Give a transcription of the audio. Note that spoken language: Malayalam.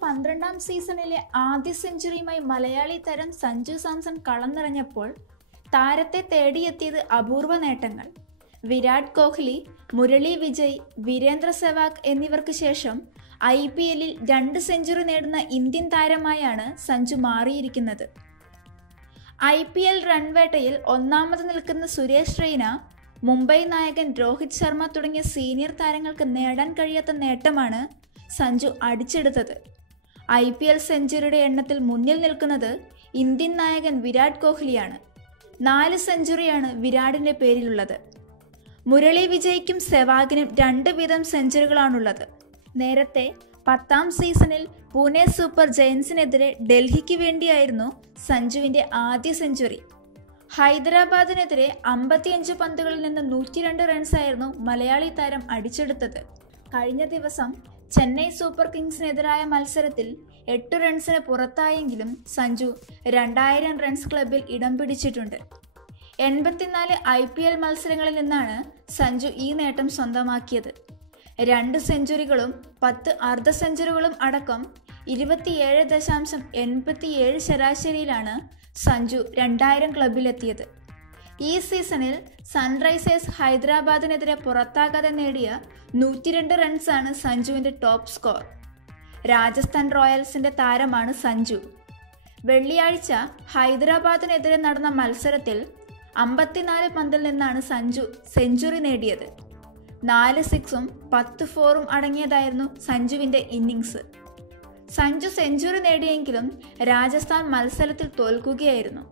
12ാം സീസണിലെ ആദ്യ സെഞ്ചുറിയുമായി മലയാളി താരം സഞ്ജു സാംസൺ കളം നിറഞ്ഞപ്പോൾ താരത്തെ തേടിയെത്തിയത് അപൂർവ നേട്ടങ്ങൾ. വിരാട് കോഹ്ലി, മുരളി വിജയ്, വീരേന്ദ്ര സെവാഗ് എന്നിവർക്ക് ശേഷം IPL-ൽ 2 സെഞ്ചുറി നേടുന്ന ഇന്ത്യൻ താരമായാണ് സഞ്ജു മാറിയിരിക്കുന്നത്. IPL റൺവേട്ടയിൽ ഒന്നാമത് നിൽക്കുന്ന സുരേഷ് റെയ്ന, മുംബൈ നായകൻ രോഹിത് ശർമ്മ തുടങ്ങിയ സീനിയർ താരങ്ങൾക്ക് നേടാൻ കഴിയാത്ത നേട്ടമാണ് സഞ്ജു അടിച്ചെടുത്തത്. IPL സെഞ്ചുറിയുടെ എണ്ണത്തിൽ മുന്നിൽ നിൽക്കുന്നത് ഇന്ത്യൻ നായകൻ വിരാട് കോഹ്ലിയാണ്. 4 സെഞ്ചുറിയാണ് വിരാടിൻ്റെ പേരിലുള്ളത്. മുരളി വിജയ്ക്കും സെവാഗിനും 2 വീതം സെഞ്ചുറികളാണുള്ളത്. നേരത്തെ 10ാം സീസണിൽ പൂനെ സൂപ്പർ ജയൻസിനെതിരെ ഡൽഹിക്ക് വേണ്ടിയായിരുന്നു സഞ്ജുവിൻ്റെ ആദ്യ സെഞ്ചുറി. ഹൈദരാബാദിനെതിരെ 55 പന്തുകളിൽ നിന്ന് 102 റൺസായിരുന്നു മലയാളി താരം അടിച്ചെടുത്തത്. കഴിഞ്ഞ ദിവസം ചെന്നൈ സൂപ്പർ കിങ്സിനെതിരായ മത്സരത്തിൽ 8 റൺസിന് പുറത്തായെങ്കിലും സഞ്ജു 2000 റൺസ് ക്ലബിൽ ഇടം പിടിച്ചിട്ടുണ്ട്. 84 IPL മത്സരങ്ങളിൽ നിന്നാണ് സഞ്ജു ഈ നേട്ടം സ്വന്തമാക്കിയത്. 2 സെഞ്ചുറികളും 10 അർദ്ധ സെഞ്ചുറികളും അടക്കം 27.87 ശരാശരിയിലാണ് സഞ്ജു 2000 ക്ലബിലെത്തിയത്. ഈ സീസണിൽ സൺറൈസേഴ്സ് ഹൈദരാബാദിനെതിരെ പുറത്താകാതെ നേടിയ 102 റൺസാണ് സഞ്ജുവിൻ്റെ ടോപ്പ് സ്കോർ. രാജസ്ഥാൻ റോയൽസിൻ്റെ താരമാണ് സഞ്ജു. വെള്ളിയാഴ്ച ഹൈദരാബാദിനെതിരെ നടന്ന മത്സരത്തിൽ 54 പന്തിൽ നിന്നാണ് സഞ്ജു സെഞ്ചുറി നേടിയത്. 4 സിക്സും 10 ഫോറും അടങ്ങിയതായിരുന്നു സഞ്ജുവിൻ്റെ ഇന്നിങ്സ്. സഞ്ജു സെഞ്ചുറി നേടിയെങ്കിലും രാജസ്ഥാൻ മത്സരത്തിൽ തോൽക്കുകയായിരുന്നു.